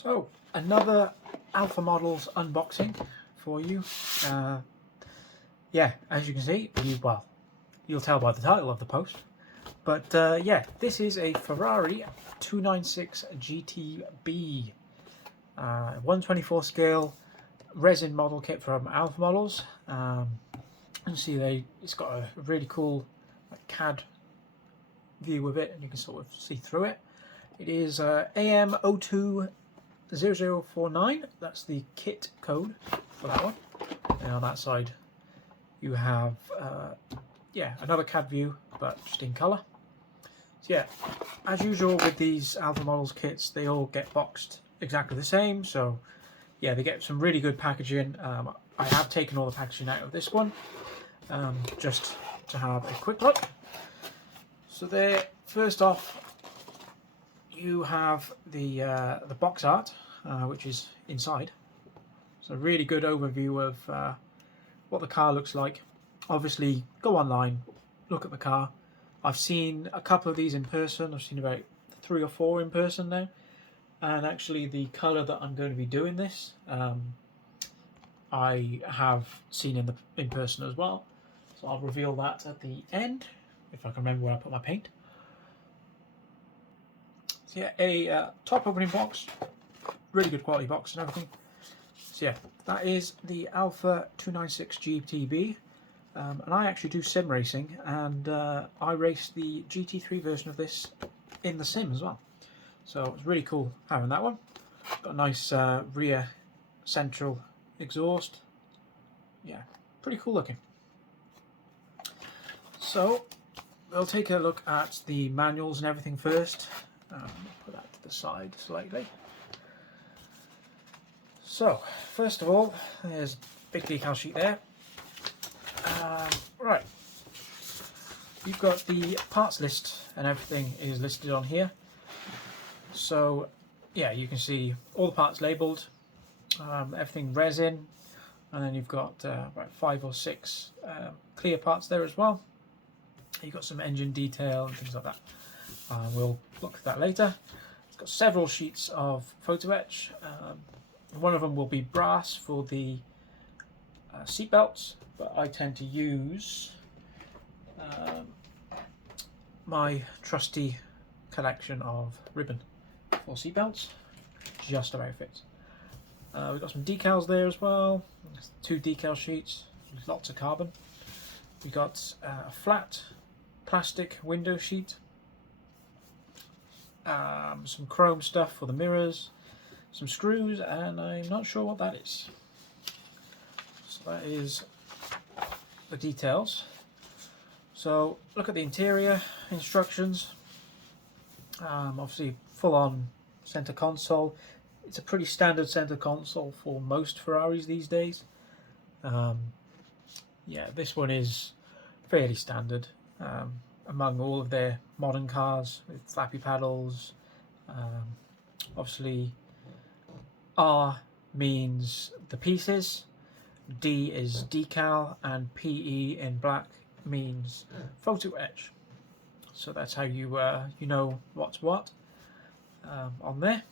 So, another Alpha Models unboxing for you. Yeah, as you can see, you'll tell by the title of the post. But yeah, this is a Ferrari 296 GTB 124 scale resin model kit from Alpha Models. You see it's got a really cool CAD view of it, and you can sort of see through it. It is AM020049. That's the kit code for that one. And on that side, you have yeah, another CAD view, but just in color. So yeah, as usual with these Alpha Models kits, they all get boxed exactly the same. So yeah, they get some really good packaging. I have taken all the packaging out of this one, just to have a quick look. So there, first off, you have the box art, which is inside. So a really good overview of what the car looks like. Obviously, go online, look at the car. I've seen a couple of these in person. I've seen about 3 or 4 in person now. And actually the colour that I'm going to be doing this, I have seen in person as well. So I'll reveal that at the end, if I can remember where I put my paint. So yeah, a top opening box, really good quality box and everything. So yeah, that is the Alpha 296 GTB, and I actually do sim racing, and I race the GT3 version of this in the sim as well. So it's really cool having that one. Got a nice rear central exhaust. Yeah, pretty cool looking. So we'll take a look at the manuals and everything first. Put that to the side slightly. So first of all, there's a big decal sheet there. Right, you've got the parts list and everything is listed on here. So yeah, you can see all the parts labelled, everything resin, and then you've got about 5 or 6 clear parts there as well. You've got some engine detail and things like that. We'll look at that later. It's got several sheets of photo etch. One of them will be brass for the seat belts, but I tend to use my trusty collection of ribbon for seat belts. Just about fits. We've got some decals there as well. 2 decal sheets, lots of carbon. We've got a flat plastic window sheet, some chrome stuff for the mirrors, some screws, and I'm not sure what that is. So that is the details. So look at the interior instructions. Obviously full on center console. It's a pretty standard center console for most Ferraris these days. Yeah, this one is fairly standard among all of their modern cars with flappy paddles. Obviously R means the pieces, D is decal, and PE in black means photo etch. So that's how you you know what's what on there.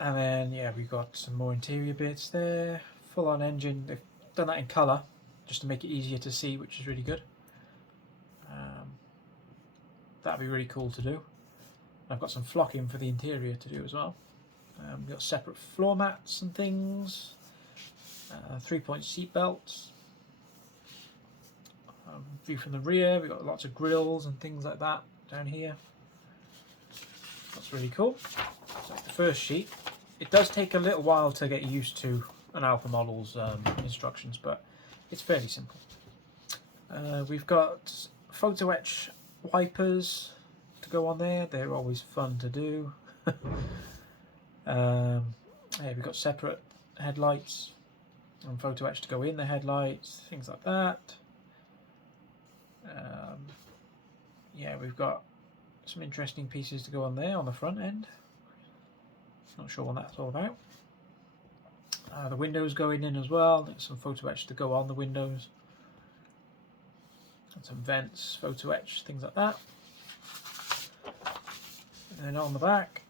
And then yeah, we've got some more interior bits there. Full on engine. They've done that in colour just to make it easier to see, which is really good. That'd be really cool to do. I've got some flocking for the interior to do as well. We've got separate floor mats and things. 3-point seat belts. View from the rear. We've got lots of grills and things like that down here. That's really cool. So the first sheet. It does take a little while to get used to an Alpha Model's instructions, but it's fairly simple. We've got photo etch wipers to go on there. They're always fun to do. Yeah, we've got separate headlights and photo etch to go in the headlights, things like that. Yeah, we've got some interesting pieces to go on there on the front end. Not sure what that's all about. The windows going in as well. There's some photo etch to go on the windows. And some vents, photo etch, things like that. And then on the back,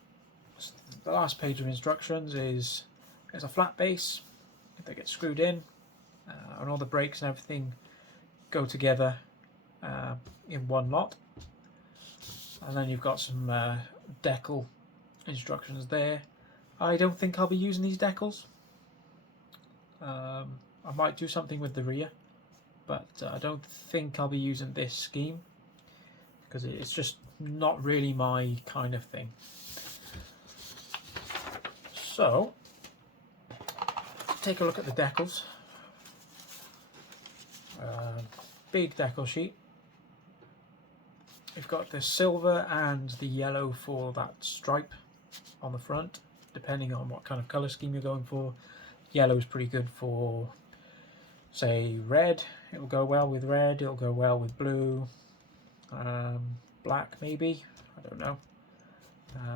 the last page of instructions is there's a flat base that gets screwed in, and all the brakes and everything go together in one lot. And then you've got some decal instructions there. I don't think I'll be using these decals. I might do something with the rear, but I don't think I'll be using this scheme because it's just not really my kind of thing. So, take a look at the decals. Big decal sheet. We've got the silver and the yellow for that stripe on the front, depending on what kind of colour scheme you're going for. Yellow is pretty good for, say, red. It'll go well with red, it'll go well with blue, black maybe, I don't know.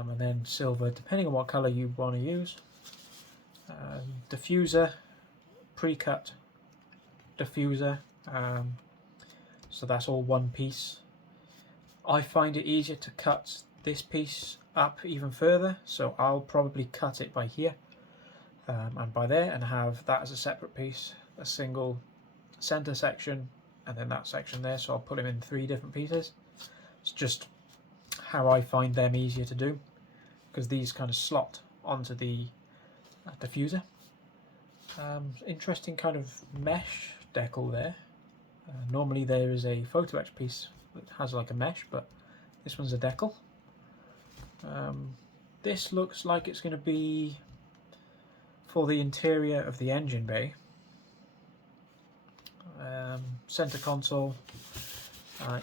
And then silver, depending on what colour you want to use. Diffuser, pre-cut diffuser, so that's all one piece. I find it easier to cut this piece up even further, so I'll probably cut it by here and by there and have that as a separate piece, a single center section and then that section there, so I'll put them in 3 different pieces. It's just how I find them easier to do, because these kind of slot onto the diffuser. Interesting kind of mesh decal there. Normally there is a photo etch piece that has like a mesh, but this one's a decal. This looks like it's going to be for the interior of the engine bay. Center console,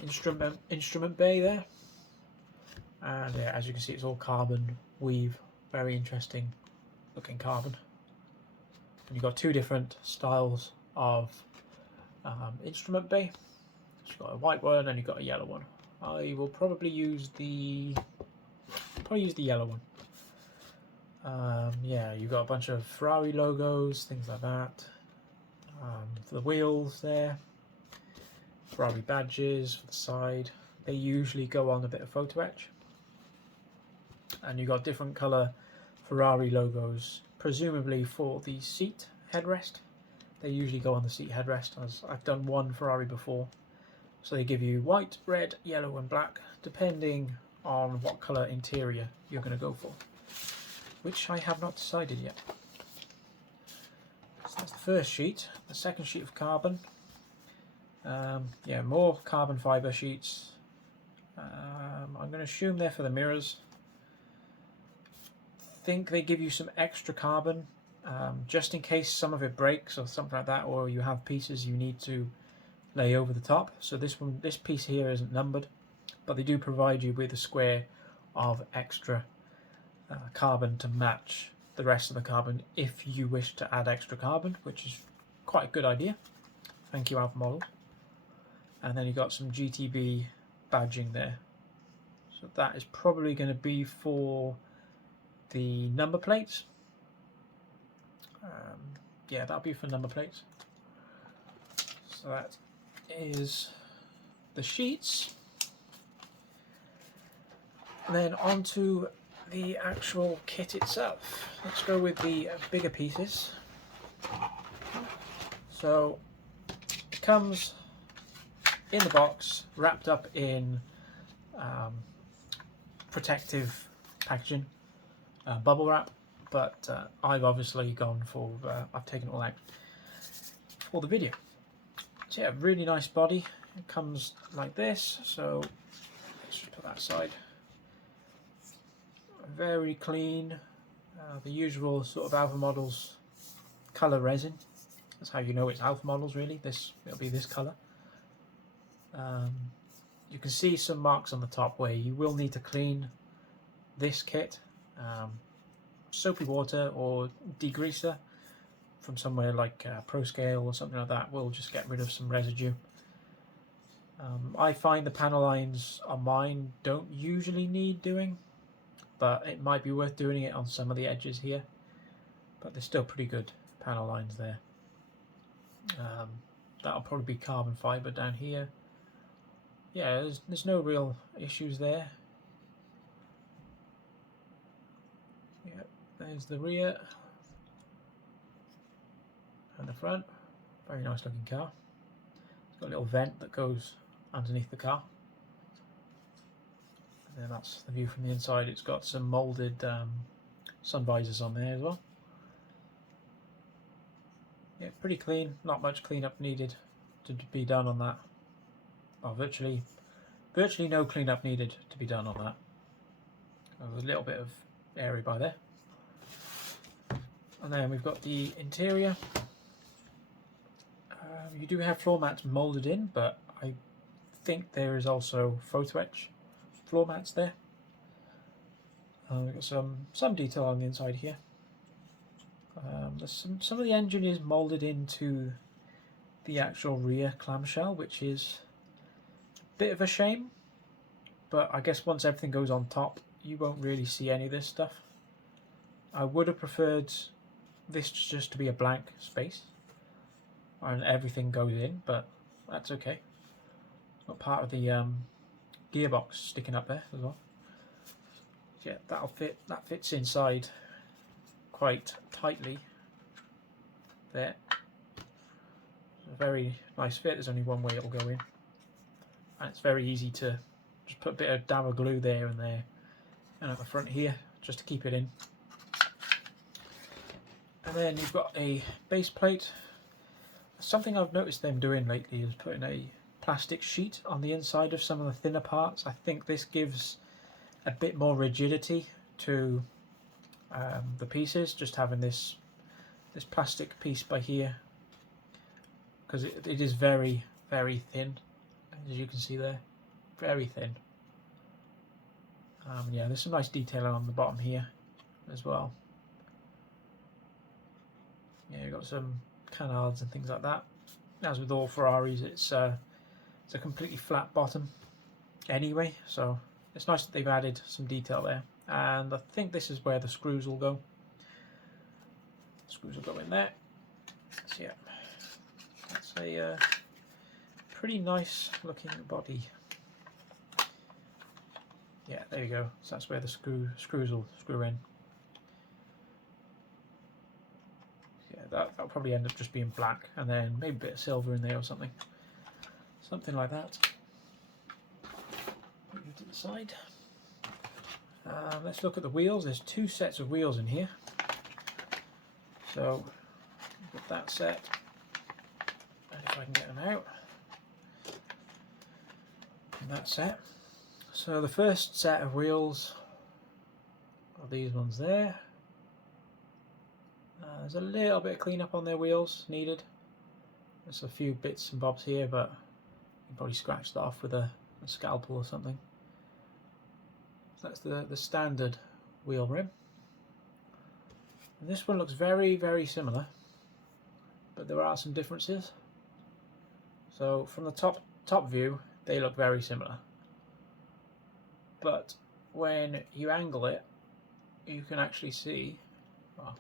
instrument bay there, and yeah, as you can see, it's all carbon weave. Very interesting looking carbon. And you've got 2 different styles of instrument bay. So you've got a white one and you've got a yellow one. I will probably use the yellow one. Yeah, you've got a bunch of Ferrari logos, things like that. For the wheels there, Ferrari badges for the side. They usually go on a bit of photo etch. And you've got different colour Ferrari logos, presumably for the seat headrest. They usually go on the seat headrest, as I've done one Ferrari before. So they give you white, red, yellow and black, depending on what colour interior you're going to go for, which I have not decided yet. So that's the first sheet. The second sheet of carbon. Yeah, more carbon fibre sheets. I'm going to assume they're for the mirrors. I think they give you some extra carbon just in case some of it breaks or something like that, or you have pieces you need to lay over the top. So this piece here isn't numbered, but they do provide you with a square of extra carbon to match the rest of the carbon if you wish to add extra carbon, which is quite a good idea. Thank you, Alpha Model. And then you've got some GTB badging there. So that is probably going to be for the number plates. Yeah, that'll be for number plates. So that is the sheets. And then onto the actual kit itself. Let's go with the bigger pieces. So it comes in the box, wrapped up in protective packaging, bubble wrap, but I've obviously gone for, I've taken it all out for the video. So yeah, really nice body. It comes like this, so let's just put that aside. Very clean, the usual sort of Alpha Models colour resin. That's how you know it's Alpha Models, really. It'll be this colour. You can see some marks on the top where you will need to clean this kit. Soapy water or degreaser from somewhere like ProScale or something like that will just get rid of some residue. I find the panel lines on mine don't usually need doing, but it might be worth doing it on some of the edges here. But they're still pretty good panel lines there. That'll probably be carbon fibre down here. Yeah, there's no real issues there. Yep, there's the rear and the front. Very nice looking car. It's got a little vent that goes underneath the car. And then that's the view from the inside. It's got some moulded sun visors on there as well. Yeah, pretty clean. Not much cleanup needed to be done on that. Well, virtually no cleanup needed to be done on that. There's a little bit of area by there. And then we've got the interior. You do have floor mats moulded in, but I think there is also photo etch floor mats there. We've got some detail on the inside here. There's some of the engine is moulded into the actual rear clamshell, which is a bit of a shame. But I guess once everything goes on top, you won't really see any of this stuff. I would have preferred this just to be a blank space and everything goes in, but that's okay. Got part of the gearbox sticking up there as well. Yeah, that'll fit. That fits inside quite tightly there. It's a very nice fit. There's only one way it'll go in, and it's very easy to just put a bit of dab of glue there and there, and at the front here just to keep it in. And then you've got a base plate. Something I've noticed them doing lately is putting a plastic sheet on the inside of some of the thinner parts. I think this gives a bit more rigidity to the pieces, just having this plastic piece by here, because it is very, very thin, as you can see there, very thin. Yeah, there's some nice detailing on the bottom here as well. Yeah, you've got some canards and things like that. As with all Ferraris, it's a completely flat bottom anyway, so it's nice that they've added some detail there. And I think this is where the screws will go. The screws will go in there. So yeah, that's a pretty nice looking body. Yeah, there you go. So that's where the screws will screw in. Yeah, that'll probably end up just being black, and then maybe a bit of silver in there or something. Something like that. Put you to the side. Let's look at the wheels. There's two sets of wheels in here. So, with that set, and if I can get them out, and that set. So the first set of wheels are these ones there. There's a little bit of cleanup on their wheels needed. There's a few bits and bobs here, but you can probably scratch that off with a scalpel or something. So that's the standard wheel rim. And this one looks very, very similar, but there are some differences. So from the top view, they look very similar. But when you angle it, you can actually see, well,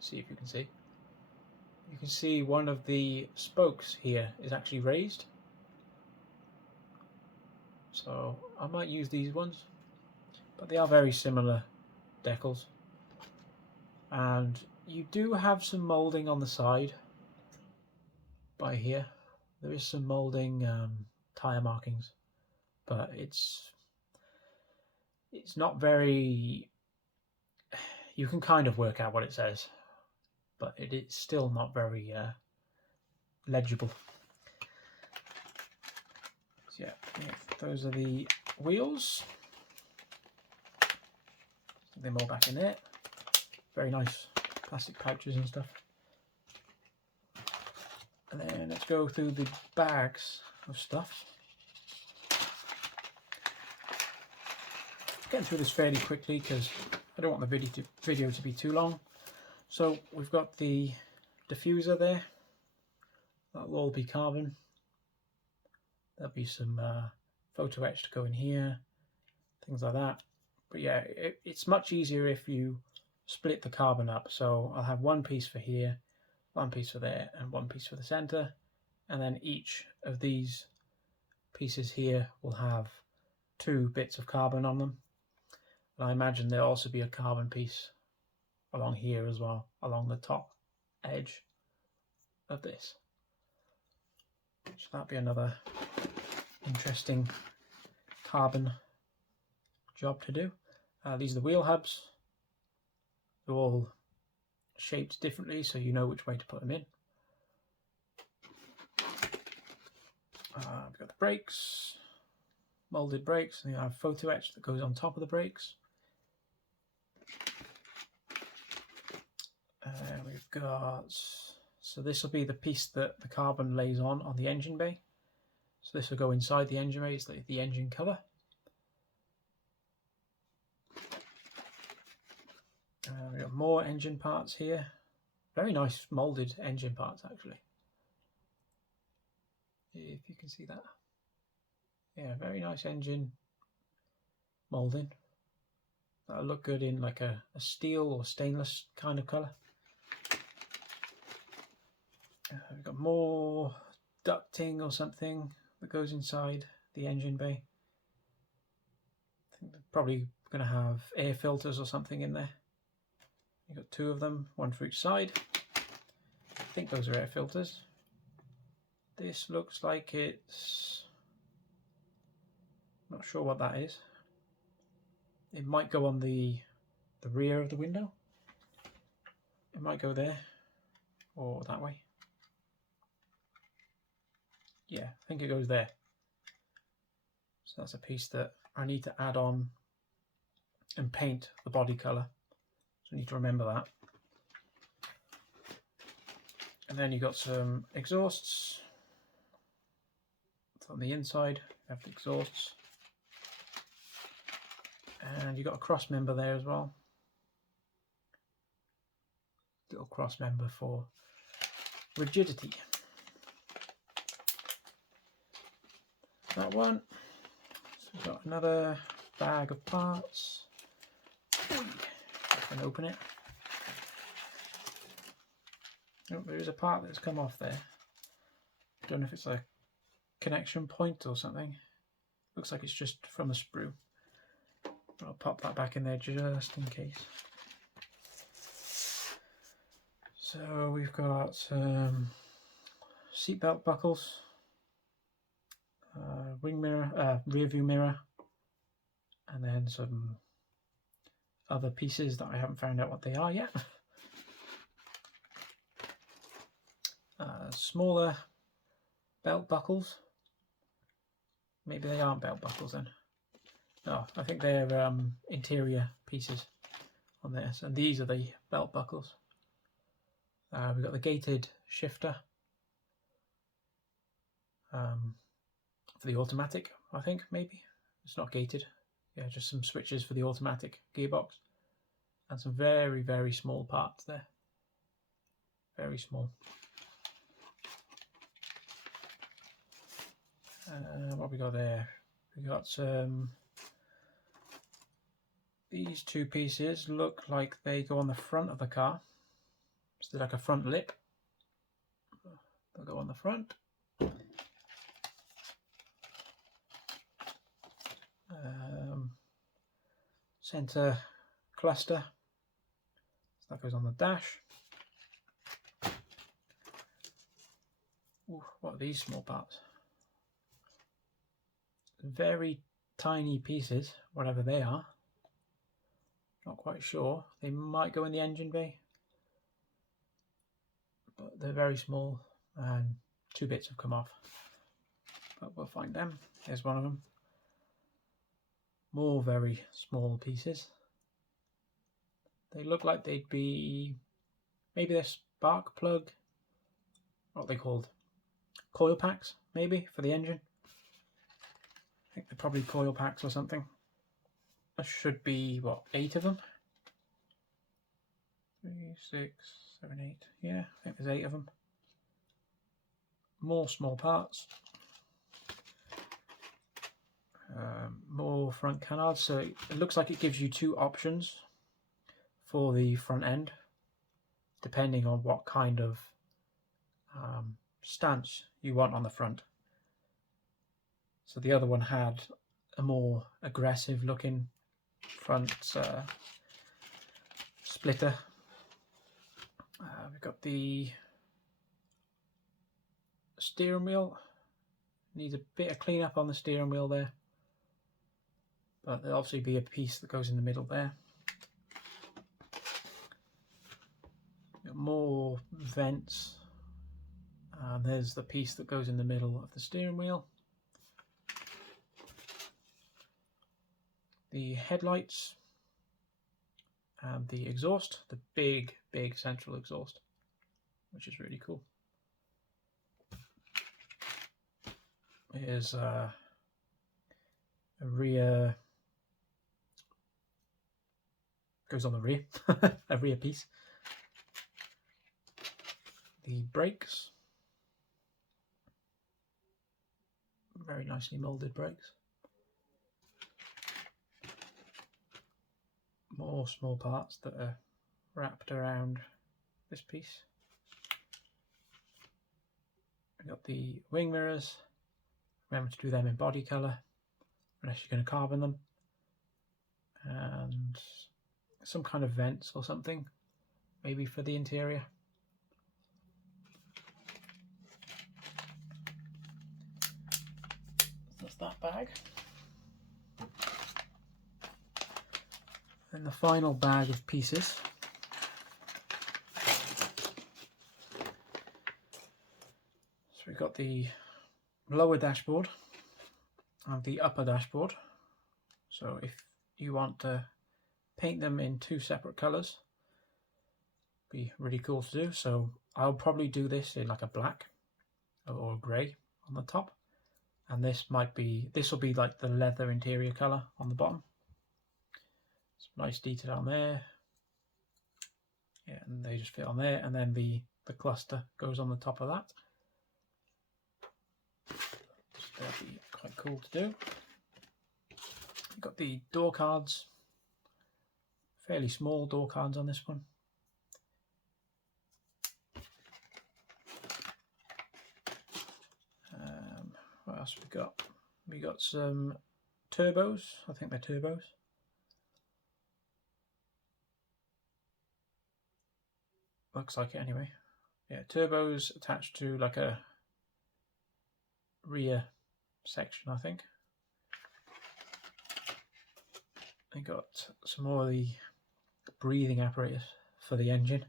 see if you can see. You can see one of the spokes here is actually raised. So I might use these ones, but they are very similar decals. And you do have some moulding on the side by here. There is some moulding tyre markings, but it's not very, you can kind of work out what it says, but it's still not very legible. So yeah, those are the wheels. Stick them all back in there. Very nice plastic pouches and stuff. And then let's go through the bags of stuff. Getting through this fairly quickly because I don't want the video to be too long. So we've got the diffuser there. That'll all be carbon. There'll be some photo etch to go in here, things like that. But yeah, it's much easier if you split the carbon up. So I'll have one piece for here, one piece for there, and one piece for the center. And then each of these pieces here will have 2 bits of carbon on them. And I imagine there'll also be a carbon piece along here as well, along the top edge of this. So that'd be another interesting carbon job to do. These are the wheel hubs. They're all shaped differently, so you know which way to put them in. We've got the brakes, molded brakes, and you have photo etch that goes on top of the brakes. We've got, so this will be the piece that the carbon lays on the engine bay. So this will go inside the engine bay, it's the engine cover. We've got more engine parts here. Very nice molded engine parts, actually. If you can see that. Yeah, very nice engine molding. That'll look good in like a steel or stainless kind of colour. We've got more ducting or something that goes inside the engine bay. I think they're probably going to have air filters or something in there. You've got two of them, one for each side. I think those are air filters. This looks like it's... not sure what that is. It might go on the rear of the window. It might go there or that way. Yeah, I think it goes there. So that's a piece that I need to add on and paint the body colour. So I need to remember that. And then you've got some exhausts. On the inside, you have the exhausts. And you've got a cross member there as well. Little cross member for rigidity. That one. So we've got another bag of parts. I can open it. Oh, there is a part that's come off there. I don't know if it's a connection point or something. Looks like it's just from the sprue. But I'll pop that back in there just in case. So we've got seatbelt buckles. Wing mirror, rear view mirror, and then some other pieces that I haven't found out what they are yet. Smaller belt buckles. Maybe they aren't belt buckles then. No, I think they're interior pieces on this, and these are the belt buckles. We've got the gated shifter. For the automatic, I think, maybe. It's not gated. Yeah, just some switches for the automatic gearbox. And some very, very small parts there. Very small. What we got there? We got some... these two pieces look like they go on the front of the car. So they're like a front lip. They'll go on the front. Center cluster, so that goes on the dash. Ooh, what are these small parts? Very tiny pieces, whatever they are. Not quite sure. They might go in the engine bay, but they're very small and two bits have come off. But we'll find them. Here's one of them. More very small pieces. They look like they'd be, maybe they're spark plug, what are they called? Coil packs, maybe, for the engine. I think they're probably coil packs or something. There should be, what, 8 of them? 3, 6, 7, 8. Yeah, I think there's 8 of them. More small parts. More front canards, so it looks like it gives you 2 options for the front end, depending on what kind of stance you want on the front. So the other one had a more aggressive looking front splitter, got the steering wheel. Needs a bit of cleanup on the steering wheel there, but there'll obviously be a piece that goes in the middle there. Got more vents, and there's the piece that goes in the middle of the steering wheel. The headlights and the exhaust, the big central exhaust, which is really cool. Here's a rear, goes on the rear, a rear piece. The brakes, very nicely moulded brakes. More small parts that are wrapped around this piece. We've got the wing mirrors. Remember to do them in body colour unless you're going to carbon them, and some kind of vents or something, maybe for the interior. That's that bag. Then the final bag of pieces. So we've got the lower dashboard and the upper dashboard. So if you want to paint them in two separate colours, be really cool to do. So I'll probably do this in like a black or grey on the top, and this will be like the leather interior colour on the bottom. Some nice detail on there. Yeah, and they just fit on there, and then the cluster goes on the top of that. That'll be quite cool to do. You've got the door cards, fairly small door cards on this one. What else we got? We got some turbos. I think they're turbos. Looks like it anyway. Yeah, turbos attached to like a rear section, I think. I got some more of the breathing apparatus for the engine.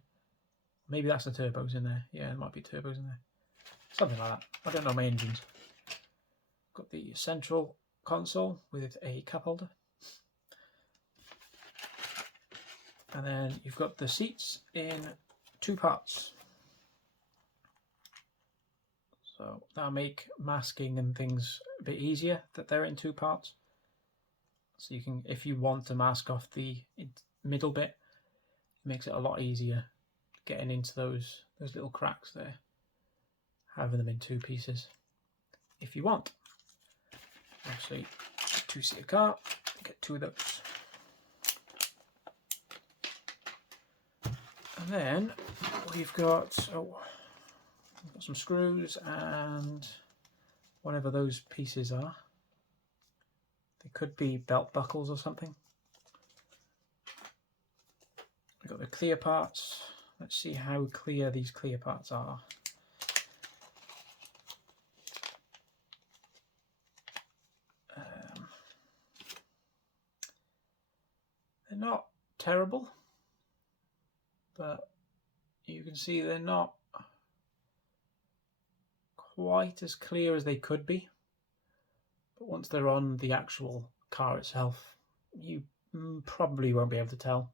Maybe that's the turbos in there. Yeah, there might be turbos in there. Something like that. I don't know my engines. Got the central console with a cup holder. And then you've got the seats in two parts. So that'll make masking and things a bit easier that they're in two parts. So you can, if you want to mask off the middle bit, it makes it a lot easier getting into those little cracks there, having them in two pieces. If you want, actually, two-seater car, get two of those. And then we've got some screws and whatever those pieces are. They could be belt buckles or something. We've got the clear parts. Let's see how clear these clear parts are. They're not terrible, but you can see they're not quite as clear as they could be. But once they're on the actual car itself, you probably won't be able to tell.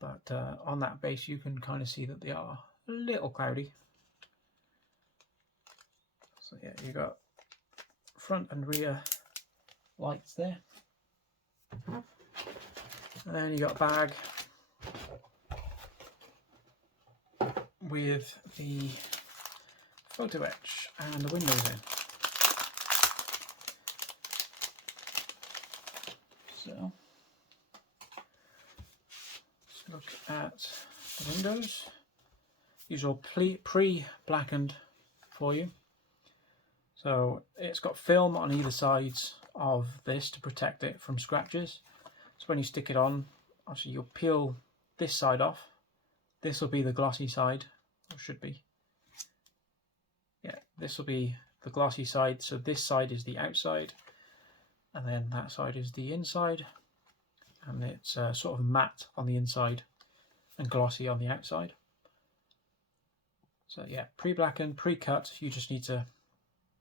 But on that base, you can kind of see that they are a little cloudy. So yeah, you got front and rear lights there. And then you got a bag with the photo etch and the windows in. So let's look at the windows. These are all pre-blackened for you. So it's got film on either sides of this to protect it from scratches. So when you stick it on, actually you'll peel this side off, this will be the glossy side, or should be. Yeah, this will be the glossy side. So this side is the outside, and then that side is the inside, and it's sort of matte on the inside and glossy on the outside. So yeah, pre-blackened, pre-cut. You just need to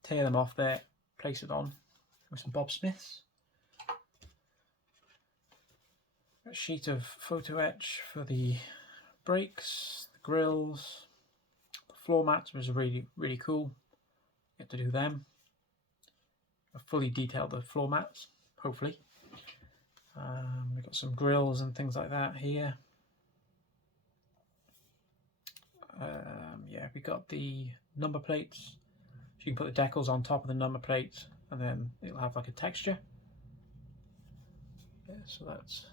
tear them off there, place it on with some Bob Smiths. A sheet of photo etch for the brakes, the grills, the floor mats was really cool. Get to do them. I've fully detailed the floor mats, hopefully. We've got some grills and things like that here. Yeah, we got the number plates. So you can put the decals on top of the number plates, and then it'll have like a texture. Yeah, so that's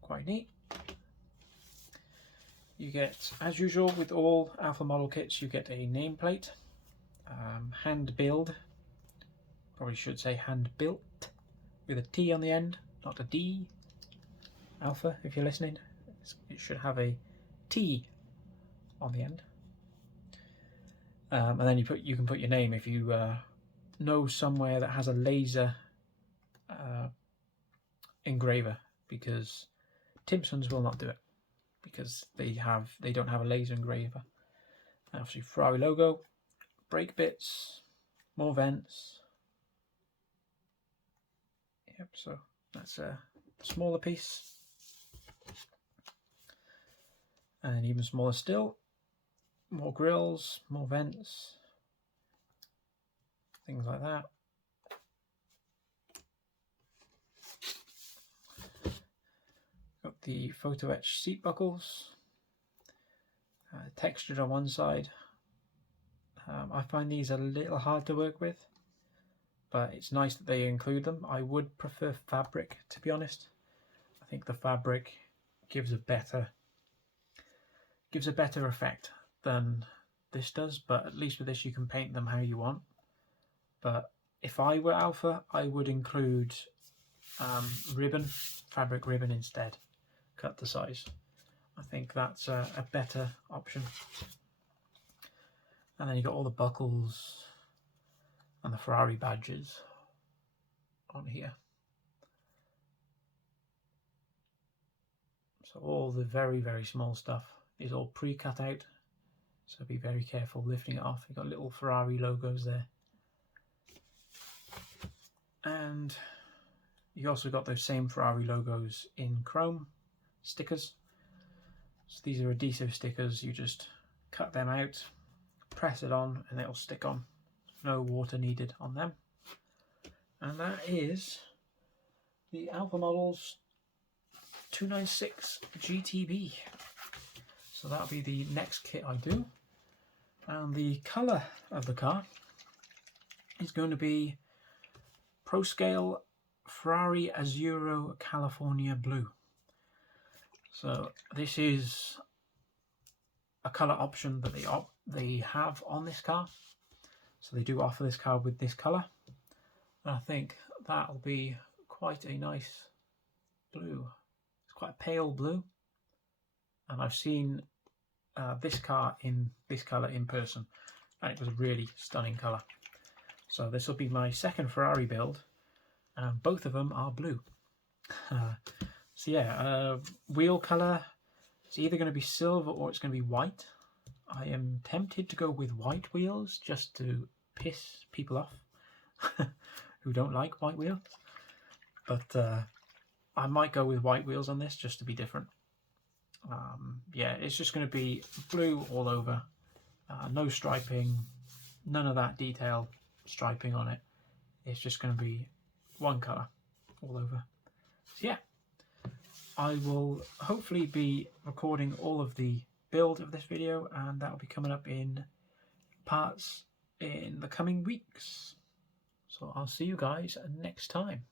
quite neat. You get, as usual with all Alpha model kits, you get a nameplate, hand build. Probably should say hand built with a T on the end, not a D. Alpha, if you're listening, it should have a T on the end. And then you can put your name if you know somewhere that has a laser engraver, because Timpsons will not do it because they don't have a laser engraver. Obviously Ferrari logo, brake bits, more vents. Yep, so that's a smaller piece, and even smaller still. More grills, more vents, things like that. Got the photo etched seat buckles, textured on one side. I find these a little hard to work with, but it's nice that they include them. I would prefer fabric, to be honest. I think the fabric gives a better effect than this does, but at least with this you can paint them how you want. But if I were Alpha, I would include ribbon, fabric ribbon instead. Cut the size. I think that's a better option. And then you got all the buckles and the Ferrari badges on here. So all the very small stuff is all pre-cut out. So be very careful lifting it off. You've got little Ferrari logos there. And you also got those same Ferrari logos in chrome stickers. So these are adhesive stickers. You just cut them out, press it on, and it'll stick on. No water needed on them. And that is the Alpha Models 296 GTB. So that'll be the next kit I do. And the colour of the car is going to be Pro Scale Ferrari Azzurro California Blue. So this is a colour option that they have on this car. So they do offer this car with this colour. And I think that'll be quite a nice blue. It's quite a pale blue. And I've seen this car in this colour in person, and it was a really stunning colour. So this will be my second Ferrari build, and both of them are blue. So yeah, wheel colour, it's either going to be silver or it's going to be white. I am tempted to go with white wheels just to piss people off who don't like white wheels, but I might go with white wheels on this just to be different. Yeah, it's just going to be blue all over, no striping, none of that detail striping on it. It's just going to be one colour all over. So yeah, I will hopefully be recording all of the build of this video, and that will be coming up in parts in the coming weeks. So I'll see you guys next time.